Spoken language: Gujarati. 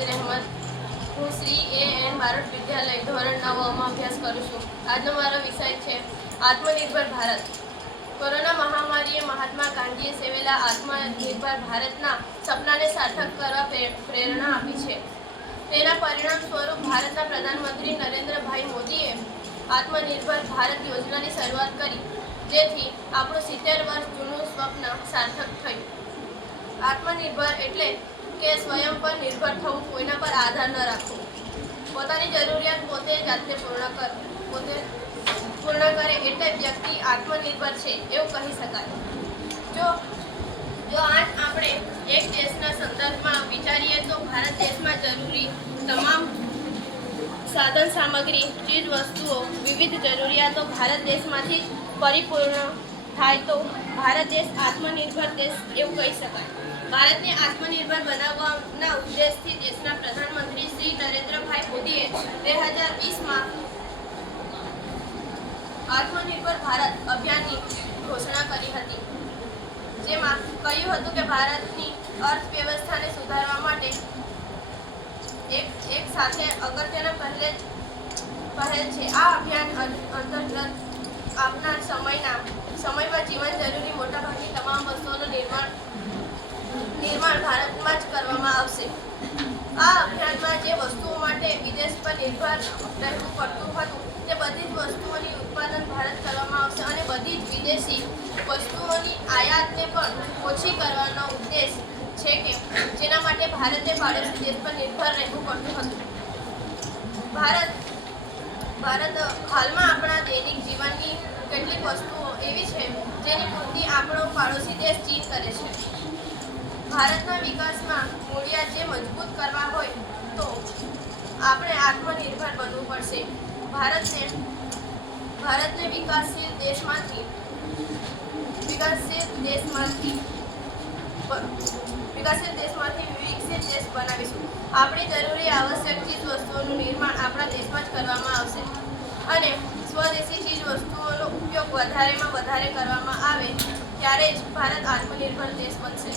નાઝીર અહેમદ. હું શ્રી A.N. બારોટ વિદ્યાલય ધોરણ 9 માં અભ્યાસ કરું છું. આજનો મારો વિષય છે આત્મનિર્ભર ભારત. કોરોના મહામારીએ મહાત્મા ગાંધીએ સેવેલા આત્મનિર્ભર ભારતના સપનાને સાર્થક કરવા પ્રેરણા આપી છે. તેના પરિણામ સ્વરૂપ ભારતના પ્રધાનમંત્રી નરેન્દ્રભાઈ મોદીએ આત્મનિર્ભર ભારત યોજનાની શરૂઆત કરી, જેથી આપણું 70 વર્ષ જૂનું સ્વપ્ન સાર્થક થયું. આત્મનિર્ભર એટલે કે સ્વયં પર નિર્ભર થવું, કોઈના પર આધાર ન રાખવો, પોતાની જરૂરિયાત પોતે જાતે પૂર્ણ કરે એટલે વ્યક્તિ આત્મનિર્ભર છે એવું કહી શકાય. જો આજ આપણે એક દેશના સંદર્ભમાં વિચારીએ તો ભારત દેશમાં જરૂરી તમામ સાધન સામગ્રી, ચીજ વસ્તુઓ, વિવિધ જરૂરિયાતો ભારત દેશમાંથી જ પરિપૂર્ણ થાય તો ભારત દેશ આત્મનિર્ભર દેશ એવું કહી શકાય. ભારતને આત્મનિર્ભર બનાવવાના ઉદ્દેશથી દેશના પ્રધાનમંત્રી શ્રી નરેન્દ્રભાઈ મોદીએ 2020માં આત્મનિર્ભર ભારત અભિયાનની ઘોષણા કરી હતી, જેમાં કહ્યું હતું કે ભારતની અર્થવ્યવસ્થાને સુધારવા માટે એક સાથે અગત્યના પહેલ છે. આ અભિયાન અંતર્ગત આવનાર સમયમાં જીવન જરૂરી મોટાભાગની તમામ વસ્તુઓનું નિર્માણ ભારતમાં જ કરવામાં આવશે. આ અભિયાનમાં જે વસ્તુઓ માટે વિદેશ પર નિર્ભર રહેવું પડતું હતું તે બધી જ વસ્તુઓની ઉત્પાદન ભારત કરવામાં આવશે અને બધી જ વિદેશી વસ્તુઓની આયાતને પણ ઓછી કરવાનો ઉદ્દેશ છે, કે જેના માટે ભારતે પાડોશી દેશ પર નિર્ભર રહેવું પડતું હતું. ભારત હાલમાં આપણા દૈનિક જીવનની કેટલીક વસ્તુઓ એવી છે જેની પૂર્તિ આપણો પાડોશી દેશ ચીન કરે છે. ભારતના વિકાસમાં મૂળિયા જે મજબૂત કરવા હોય તો આપણે આત્મનિર્ભર બનવું પડશે. ભારતને વિકસિત દેશમાંથી વિકસિત દેશ બનાવીશું. આપણી જરૂરી આવશ્યક ચીજ વસ્તુઓનું નિર્માણ આપણા દેશમાં જ કરવામાં આવશે અને સ્વદેશી ચીજ વસ્તુઓનો ઉપયોગ વધારેમાં વધારે કરવામાં આવે ત્યારે જ ભારત આત્મનિર્ભર દેશ બનશે.